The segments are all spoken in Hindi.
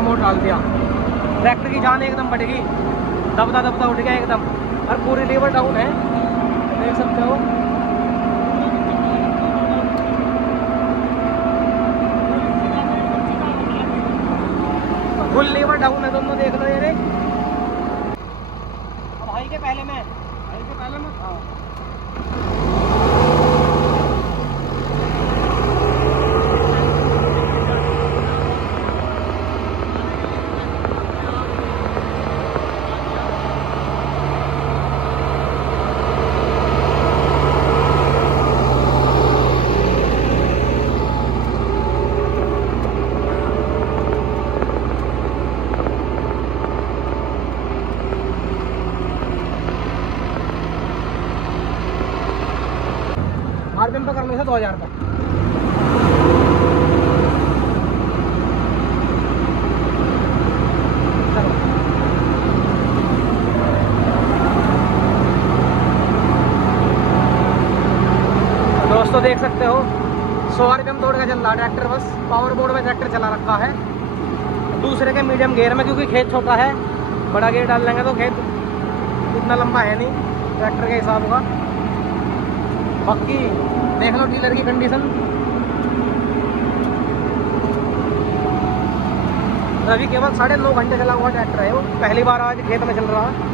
पावर मोड डाल दिया, ट्रैक्टर की जान एकदम बढ़ गई, दबदा दबदा उठ गया एकदम। और पूरी लीवर डाउन है, देख सकते हो। फुल लीवर डाउन है दोनों, देख लो ये रे। अब हाई के पहले में हाँ। आरपीएम पे कर लो इसे 2000 का। चलो दोस्तों देख सकते हो 100 आरपीएम तोड़ का चल रहा ट्रैक्टर, बस पावर बोर्ड में ट्रैक्टर चला रखा है दूसरे के मीडियम गियर में, क्योंकि खेत छोटा है। बड़ा गियर डाल लेंगे तो खेत इतना लंबा है नहीं ट्रैक्टर के हिसाब का। बाकी देख लो डीलर की कंडीशन। अभी केवल 9.5 घंटे चला हुआ ट्रैक्टर है, वो पहली बार आज खेत में चल रहा है।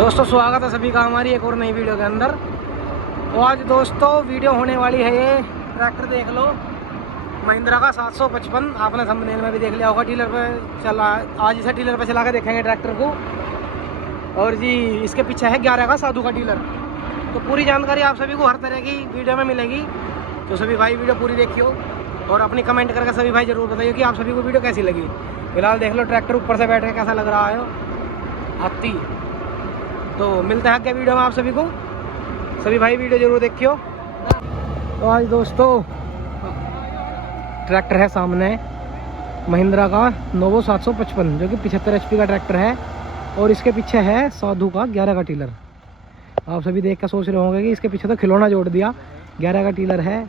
दोस्तों स्वागत है सभी का हमारी एक और नई वीडियो के अंदर। तो आज दोस्तों वीडियो होने वाली है, ये ट्रैक्टर देख लो महिंद्रा का 755। आपने थंबनेल में भी देख लिया होगा, डीलर पे चला, आज इसे डीलर पे चला के देखेंगे ट्रैक्टर को। और जी इसके पीछे है 11 का साधु का डीलर। तो पूरी जानकारी आप सभी को हर तरह की वीडियो में मिलेगी, तो सभी भाई वीडियो पूरी देखियो और अपनी कमेंट करके सभी भाई ज़रूर बताइए कि आप सभी को वीडियो कैसी लगी। फिलहाल देख लो ट्रैक्टर ऊपर से बैठ के कैसा लग रहा है हाथी। तो मिलते हैं आगे वीडियो में आप सभी को, सभी भाई वीडियो जरूर देखियो। तो आज दोस्तों ट्रैक्टर है सामने महिंद्रा का नोवो 755, जो कि 75 HP का ट्रैक्टर है। और इसके पीछे है साधु का 11 का टीलर। आप सभी देख कर सोच रहे होंगे कि इसके पीछे तो खिलौना जोड़ दिया, 11 का टीलर है।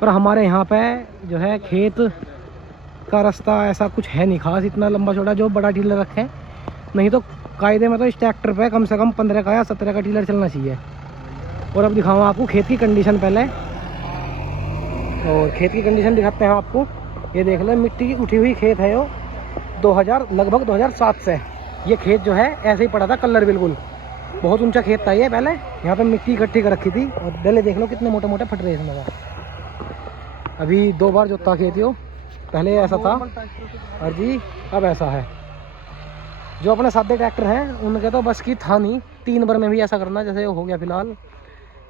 पर हमारे यहाँ पे जो है खेत का रास्ता ऐसा कुछ है नहीं खास, इतना लंबा चौड़ा जो बड़ा टीलर रखें। नहीं तो कायदे में तो इस ट्रैक्टर पे कम से कम 15 का या 17 का टीलर चलना चाहिए। और अब दिखाऊँ आपको खेत की कंडीशन पहले, और खेत की कंडीशन दिखाते हैं आपको। ये देख लो मिट्टी की उठी हुई खेत है, वो 2000 लगभग 2007 से ये खेत जो है ऐसे ही पड़ा था, कलर बिल्कुल बहुत ऊंचा खेत था ये पहले। यहाँ पे मिट्टी इकट्ठी कर रखी थी, और पहले देख लो कितने मोटे मोटे फट रहे इसमें। अभी 2 बार जोता खेत हो, पहले ऐसा था और जी अब ऐसा है। जो अपने सादे ट्रैक्टर हैं उनके तो बस की था नहीं 3 बार में भी ऐसा करना जैसे हो गया फिलहाल।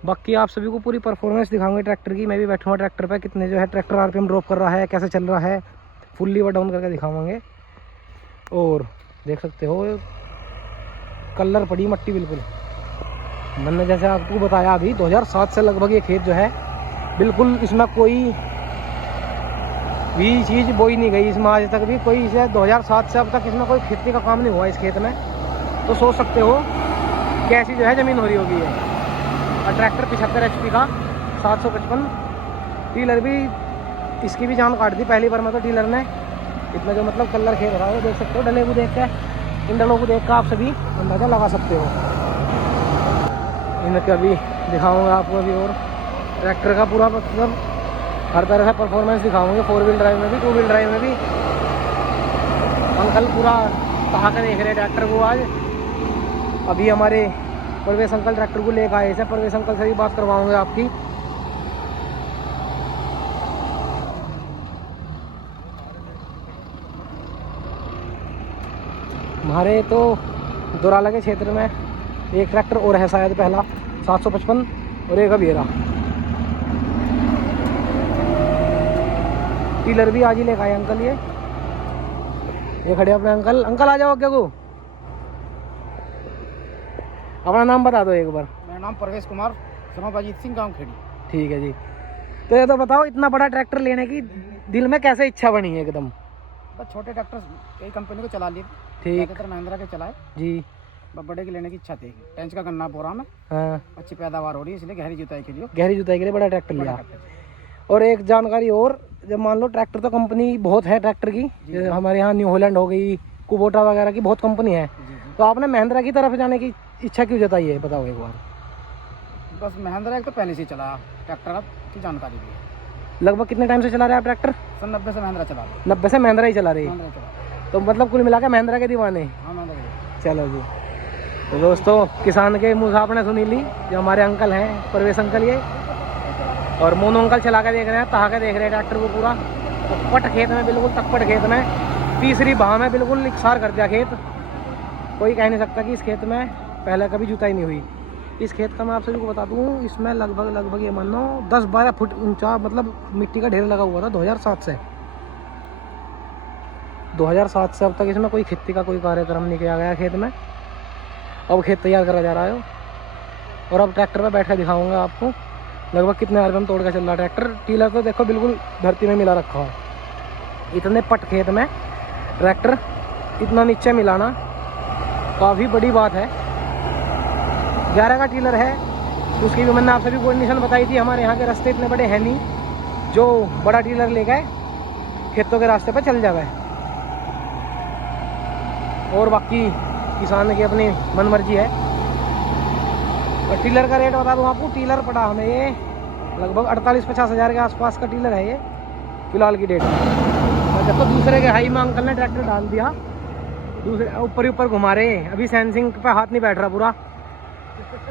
बाकी आप सभी को पूरी परफॉर्मेंस दिखाऊंगे ट्रैक्टर की। मैं भी बैठूंगा ट्रैक्टर पे, कितने जो है ट्रैक्टर आरपीएम ड्रॉप कर रहा है, कैसे चल रहा है, फुल लीवर डाउन करके दिखावांगे। और देख सकते हो कलर पड़ी मट्टी बिल्कुल, मैंने जैसे आपको बताया अभी 2007 से लगभग ये खेत जो है बिल्कुल, इसमें कोई भी चीज़ बोई नहीं गई इसमें आज तक भी। कोई इसे 2007 से अब तक इसमें कोई खेती का काम नहीं हुआ इस खेत में। तो सोच सकते हो कैसी जो है ज़मीन हो रही होगी ये। और ट्रैक्टर 75 HP का 755, डीलर भी इसकी भी जान काट दी पहली बार में तो डीलर ने। इतना जो मतलब कलर खेल रहा है देख सकते हो, डले को देख के, इन डलों को देख कर आप सभी अंदाज़ा लगा सकते हो। इनके अभी दिखाऊँगा आपको अभी, और ट्रैक्टर का पूरा मतलब हर तरह से परफॉर्मेंस दिखाऊंगे, 4 व्हील ड्राइव में भी 2 व्हील ड्राइव में भी। अंकल पूरा कहा कर देख रहे ट्रैक्टर को आज। अभी हमारे परवेश अंकल ट्रैक्टर को लेकर आए थे, परवेश अंकल से भी बात करवाऊंगे आपकी। हमारे तो दोराला के क्षेत्र में एक ट्रैक्टर और है शायद, पहला 755 और एक अबेरा। टीलर भी आज ही लेकर आए अंकल। ये खड़े अपने अंकल। अंकल आ जाओ आगे को। अपना नाम बता दो एक बार। मेरा नाम परवेश कुमार, सोनाबाजीत सिंह, गाँव खेड़ी। ठीक है जी। तो ये तो बताओ, इतना बड़ा ट्रैक्टर लेने की दिल में कैसे इच्छा बनी है एकदम? बस छोटे ट्रैक्टर कई कंपनी को चला लिए, ठीक। ज़्यादातर महिंद्रा के चलाए जी। बस बड़े की लेने की इच्छा थी। टेंच का गन्ना बोरा में हाँ, अच्छी पैदावार हो रही है, इसलिए गहरी जुताई के लिए गहरी जुताई के लिए बड़ा ट्रैक्टर बड़ा लिया। ट्रैक्टर। और एक जानकारी और, जब मान लो ट्रैक्टर तो कंपनी बहुत है ट्रैक्टर की, जैसे हमारे यहाँ न्यू हॉलैंड हो गई, कुबोटा वगैरह की बहुत कंपनी है, तो आपने महिंद्रा की तरफ जाने की इच्छा क्यों जताई है, बताओ एक बार। बस महिंद्रा एक तो पहले से ही चला ट्रैक्टर की जानकारी भी है। लगभग कितने टाइम से चला रहे हैं आप ट्रैक्टर? सन 90 से महिंद्रा चला रहे। 90 से महिंद्रा ही चला रही है, महिंद्रा चला। तो मतलब कुल मिला के महिंद्रा के दीवाने। हाँ, महिंद्रा के। चलो जी। तो दोस्तों, किसान के मुँह से आपने सुनी ली, जो हमारे अंकल हैं परवेश अंकल ये, और मोनू अंकल चला के देख रहे हैं, तहा के देख रहे हैं ट्रैक्टर को पूरा तकपट खेत में, बिल्कुल तकपट खेत में, तीसरी बाह में बिल्कुल इकसार कर दिया खेत। कोई कह नहीं सकता कि इस खेत में पहले कभी जुताई नहीं हुई। इस खेत का मैं आपसे जो बता दूँ, इसमें लगभग ये मान लो 10-12 फुट ऊंचा मतलब मिट्टी का ढेर लगा हुआ था 2007 से। 2007 से अब तक इसमें कोई खेती का कोई कार्यक्रम नहीं किया गया खेत में। अब खेत तैयार करा जा रहा है, और अब ट्रैक्टर पे बैठ कर दिखाऊंगा आपको लगभग कितने आरपीएम तोड़ का चल रहा है ट्रैक्टर। टीलर तो देखो बिल्कुल धरती में मिला रखा है। इतने पट खेत में ट्रैक्टर इतना नीचे मिलाना काफ़ी बड़ी बात है। 11 का टीलर है, उसकी भी मैंने आपसे भी कंडीशन बताई थी। हमारे यहाँ के रास्ते इतने बड़े हैं नहीं जो बड़ा टीलर ले गए खेतों के रास्ते पर चल जाए। और बाकी किसान की अपनी मन मर्जी है। और टीलर का रेट बता दूँ आपको, टीलर पड़ा हमें ये लगभग 48-50 हज़ार के आसपास का टीलर है ये फिलहाल की डेट में। और जब तो दूसरे के हाई में अंकल ने ट्रैक्टर डाल दिया, दूसरे ऊपर ही ऊपर घुमा रहे। अभी सेंसिंग पे हाथ नहीं बैठ रहा पूरा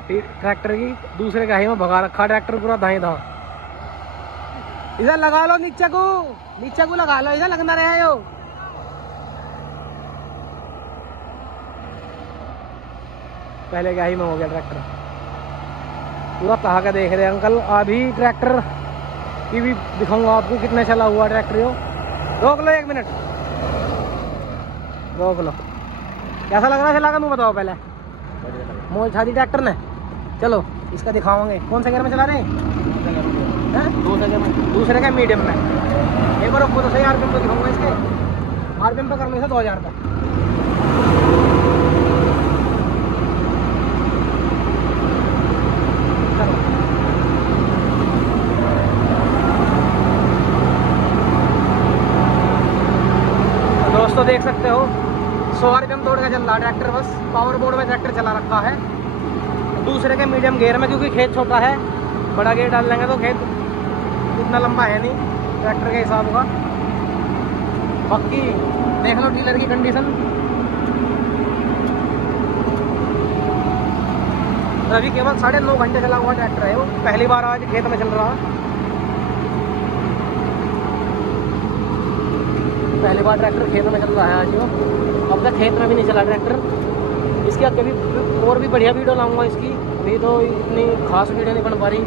ट्रैक्टर की, दूसरे के हाई में भगा रखा ट्रैक्टर पूरा दाएं धा। इधर लगा लो, नीचे को लगा लो, इधर लगना रहे हो। पहले क्या ही में हो गया ट्रैक्टर पूरा तहा का देख रहे हैं अंकल। अभी ट्रैक्टर की भी दिखाऊंगा आपको कितने चला हुआ ट्रैक्टर हो। रोक लो 1 मिनट, रोक लो। कैसा लग रहा है चला कर, बताओ पहले। मोल छा दी ट्रैक्टर ने। चलो इसका दिखाओगे। कौन सा गियर में चला रहे हैं? दूसरे का मीडियम में। एक बार आपको तो सही आरपीएम पे दिखाऊंगा। इसके आरपीएम पे कर लो इसे 2000 का। दोस्तों देख सकते हो 100 आरपीएम तोड़ का चल रहा ट्रैक्टर। बस पावर बोर्ड में ट्रैक्टर चला रखा है, दूसरे के मीडियम गियर में, क्योंकि खेत छोटा है। बड़ा गियर डाल लेंगे तो खेत इतना लंबा है नहीं ट्रैक्टर के हिसाब का। बाकी देख लो टीलर की कंडीशन। अभी केवल 9.5 घंटे चला हुआ ट्रैक्टर है वो, पहली बार आज खेत में चल रहा है। पहली बार ट्रैक्टर खेत में चल रहा है आज वो। अब तक खेत में भी नहीं चला ट्रैक्टर। इसकी आगे भी और भी बढ़िया वीडियो लाऊंगा इसकी। अभी तो इतनी खास वीडियो नहीं बन पा रही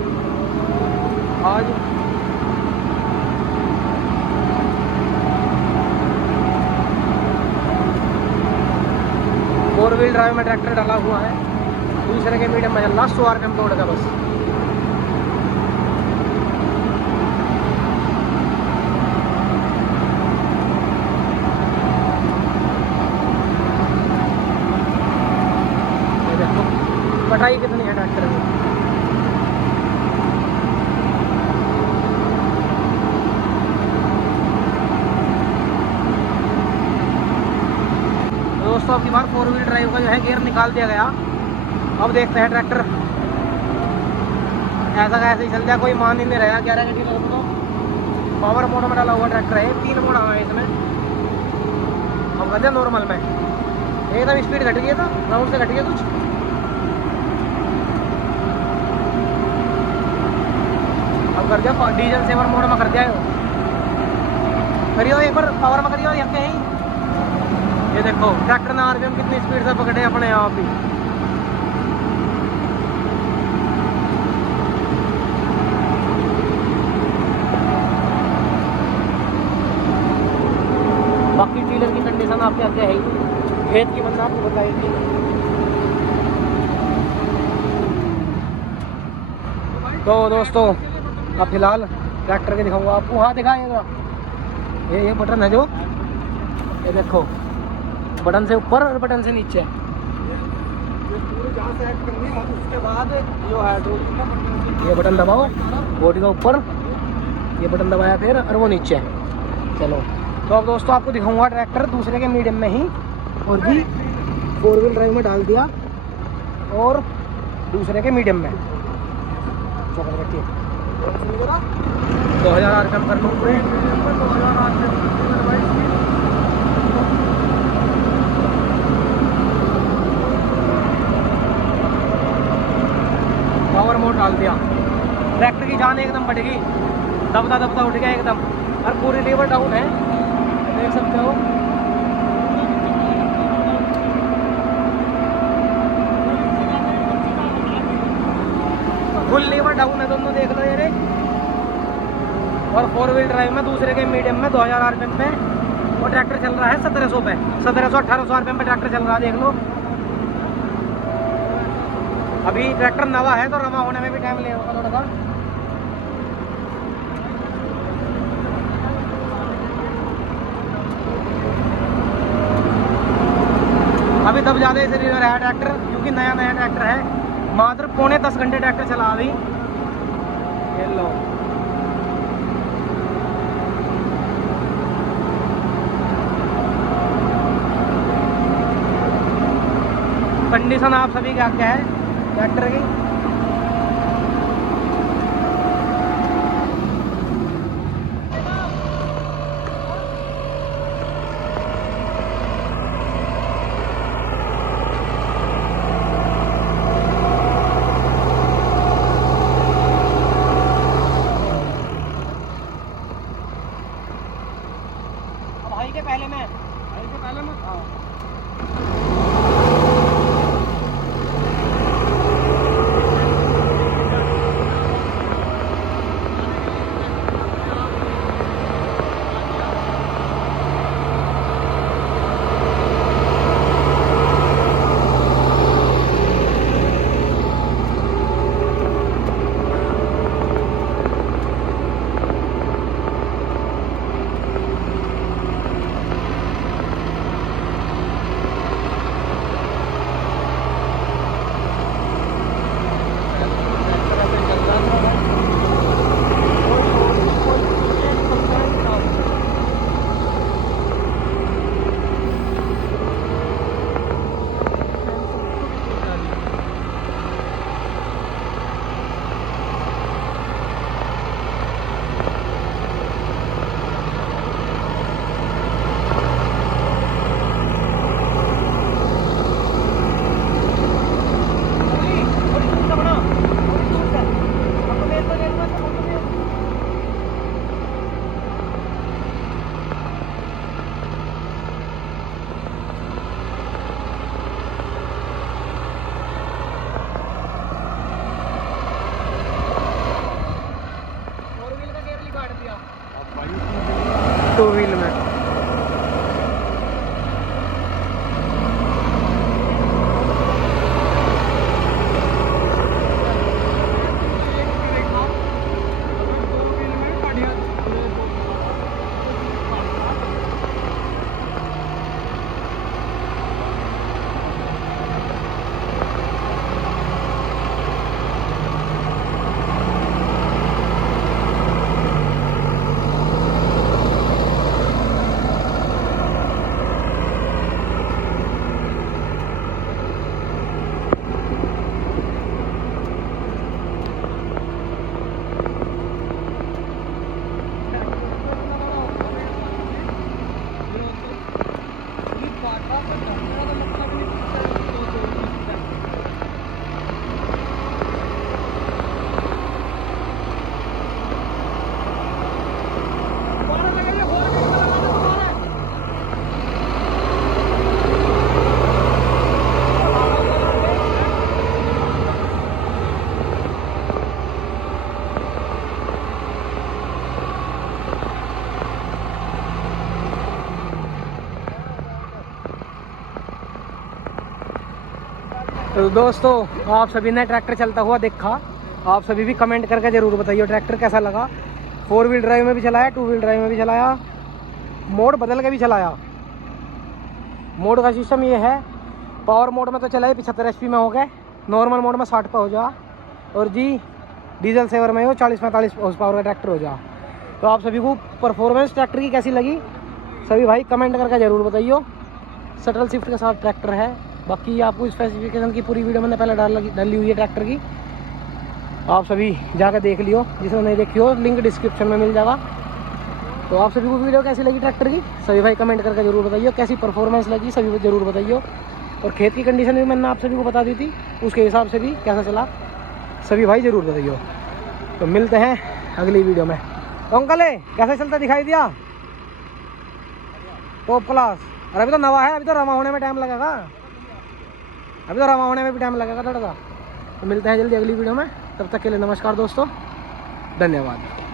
आज। फोर व्हील ड्राइव में ट्रैक्टर डाला हुआ है, दूसरे के मीडियम में चल रहा 100 आरपीएम तोड़ का बस। कटाई कितनी है ट्रैक्टर में। दोस्तों अब की बार 4 व्हील ड्राइव का जो है गियर निकाल दिया गया। अब देखते हैं ट्रैक्टर ऐसा का ऐसे ही चल जाए, कोई मान ही नहीं रहा। 11 का टीलर तो पावर मोड में डाला हुआ ट्रैक्टर है, 3 मोड है इसमें। अब कहते हैं नॉर्मल में एकदम स्पीड घट गई, तो राउंड से घट गया कुछ। अब कर दिया डीजल 7 मोड में कर दिया है। करियो एक बार पावर में करियो, यहाँ पे ही ये देखो ट्रैक्टर ने आरपीएम कितनी स्पीड से पकड़े अपने आप ही। बाकी टीलर की कंडीशन आपके आगे है ही, खेत की बंदा आपको बताएगी। तो दोस्तों अब फिलहाल ट्रैक्टर के दिखाऊंगा आपको। हाँ दिखाएगा, ये बटन है जो, ये देखो बटन से ऊपर और बटन से नीचे। उसके बाद जो है तो ये बटन दबाओ, बॉडी का ऊपर, ये बटन दबाया फिर और वो नीचे। चलो तो अब दोस्तों आपको दिखाऊंगा ट्रैक्टर दूसरे के मीडियम में ही, और भी 4 व्हील ड्राइव में डाल दिया और दूसरे के मीडियम में। 2000 RPM कर लूँ पूरे। पावर मोड डाल दिया, ट्रैक्टर की जान एकदम बढ़ गई, दबता दबता उठ गया एकदम, और पूरी लीवर डाउन है, देख सकते हो। फुल लीवर डाउन है दोनों, देख लो ये। और 4 व्हील ड्राइव में दूसरे के मीडियम में 2000 RPM पे, और ट्रैक्टर चल रहा है 1700 पे, 1700-1800 RPM पे ट्रैक्टर चल रहा है, देख लो। अभी ट्रैक्टर नवा है तो रमा होने में भी टाइम लगेगा थोड़ा सा। अभी तब ज़्यादा इसे रिवर है ट्रैक्टर, क्योंकि नया ट्रैक्टर है, मात्र पौने 10 घंटे ट्रैक्टर चला अभी। ये लो कंडीशन आप सभी क्या क्या है ट्रैक्टर की। भाई के पहले में हाँ। टू व्हील में तो दोस्तों आप सभी ने ट्रैक्टर चलता हुआ देखा, आप सभी भी कमेंट करके ज़रूर बताइए ट्रैक्टर कैसा लगा। 4 व्हील ड्राइव में भी चलाया, 2 व्हील ड्राइव में भी चलाया, मोड बदल के भी चलाया। मोड का सिस्टम ये है, पावर मोड में तो चला ही 75 HP में हो गए, नॉर्मल मोड में 60 पर हो जा, और जी डीजल सेवर में हो 40-45 हॉर्स पावर का ट्रैक्टर हो जा। तो आप सभी को परफॉर्मेंस ट्रैक्टर की कैसी लगी सभी भाई कमेंट करके ज़रूर बताइए। शटल शिफ्ट के साथ ट्रैक्टर है। बाकी आपको स्पेसिफिकेशन की पूरी वीडियो मैंने पहले डाली हुई है ट्रैक्टर की, आप सभी जाकर देख लियो, जिसने नहीं देखी हो लिंक डिस्क्रिप्शन में मिल जाएगा। तो आप सभी को वीडियो कैसी लगी ट्रैक्टर की सभी भाई कमेंट करके ज़रूर बताइए। कैसी परफॉर्मेंस लगी सभी को ज़रूर बताइए। और खेत की कंडीशन भी मैंने आप सभी को बता दी थी, उसके हिसाब से भी कैसा चला सभी भाई ज़रूर बताइए। तो मिलते हैं अगली वीडियो में। तो अंकल कैसा चलता दिखाई दिया? Top class. और अभी तो नवा है, अभी तो रमा होने में टाइम लगेगा, अभी तो रमा होने में भी टाइम लगेगा थोड़ा सा। तो मिलते हैं जल्दी अगली वीडियो में, तब तक के लिए नमस्कार दोस्तों, धन्यवाद।